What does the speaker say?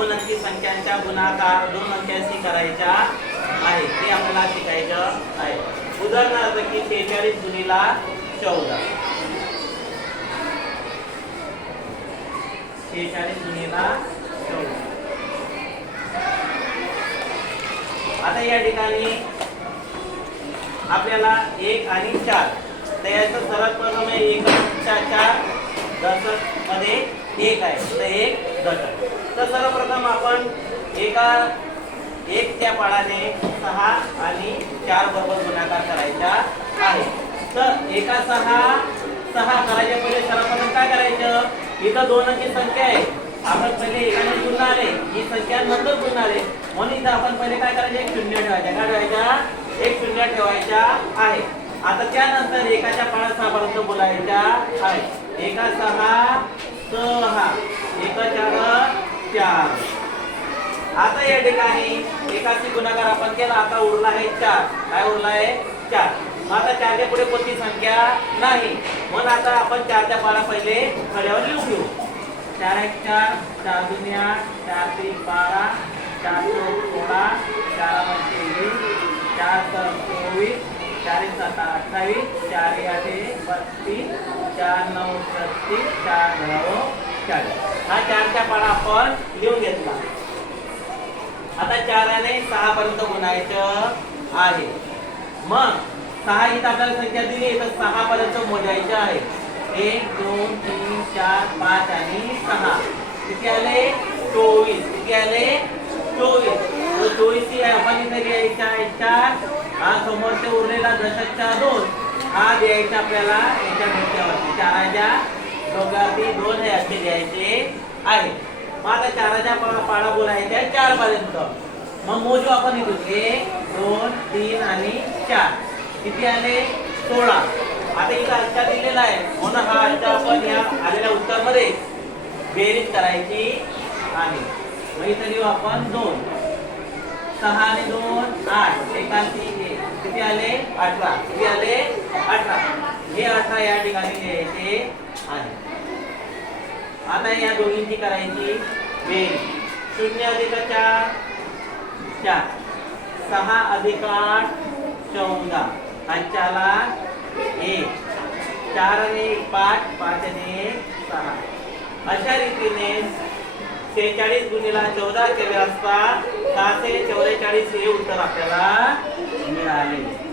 दोन अंकी संख्यांच्या गुणाकार दोन अंक्याशी करायच्या आहे. ते आपल्याला शिकायचं आहे. उदाहरणार्थ की शेहेचाळीस जुनीला चौदा. शेहेचाळीस जुनीला चौदा. आता या ठिकाणी आपल्याला एक आणि चार. तर याचं सर्वात प्रथम आहे एकच्या चार दशकमध्ये एक आहे. तर एक तर सर्वप्रथम आपण एका एक त्या पाडाने सहा आणि चार बरोबर गुणाकार करायचा आहे. तर एका सहा सहा करायच्या पहिले सर्वप्रथम काय करायचं? इथं दोन अंकी संख्या आहे. आपण पहिले एकाने गुणणार आले ही संख्या नंतर गुणणार आले. म्हणून इथं आपण पहिले काय करायचं? एक शून्य ठेवायचा. काय ठेवायचा? एक शून्य ठेवायचा आहे. आता त्यानंतर एकाच्या पाळा सहापर्यंत बोलायचा बोलायच्या आहे. एका सहा सहा एका चार. चार आता या ठिकाणी एकाची गुणाकार आपण केला आता उरला आहे चार. काय उरला आहे? चार. मग आता चारच्या पुढे कोणती संख्या? नाही. म्हणून आता आपण चारच्या पाला पहिले खड्यावर लिहून घेऊ. चार एक चार चार दोन्ही आठ चार तीन बारा चार चौक सोळा चार तेवीस चार सर चोवीस चार एक सात अठ्ठावीस चार एक आठ बत्तीस चार नऊ छत्तीस चार नऊ चाळीस हा चारच्या पाडा आपण लिहून घेतला. आता चाराने सहा पर्यंत गुणायचं आहे. मग सहा इथं आपल्याला संख्या दिली तर सहा पर्यंत मोजायचं आहे. एक दोन तीन चार पाच आणि सहा. किती आले? चोवीस. किती आले? चोवीस. चोवीस आपण इथे घ्यायचा आहे चार. हा समोरचे उरलेला दशकचा दोन. हा द्यायचा आपल्याला याच्या डोक्यावरती चाराच्या डोक्यावरती दोन हे असे घ्यायचे आहे मग आता चाराच्या पा- पाडा बोलायच्या चार पर्यंत. मग मोजू आपण इथे एक दोन तीन आणि चार. किती आले? सोळा. आता इथं अंका दिलेला आहे. म्हणून हा अंक आपण या आलेल्या उत्तरमध्ये बेरीज करायची आहे. मग इथं लिहू आपण दोन. सहा आणि दोन आठ. एका तीन किती आले? अठरा. किती आले? अठरा. हे अठरा या ठिकाणी लिहायचे. आहे. आता या दोघींची करायची बेरीज शून्य अधिक चार चार. सहा अधिक आठ चौदा. पंचाला एक. चार आणि एक पाच. पाच आणि एक सहा. अशा रीतीने सेहेचाळीस गुणीला चौदा केले असता सहाशे चौवेचाळीस हे उत्तर आपल्याला मिळाले.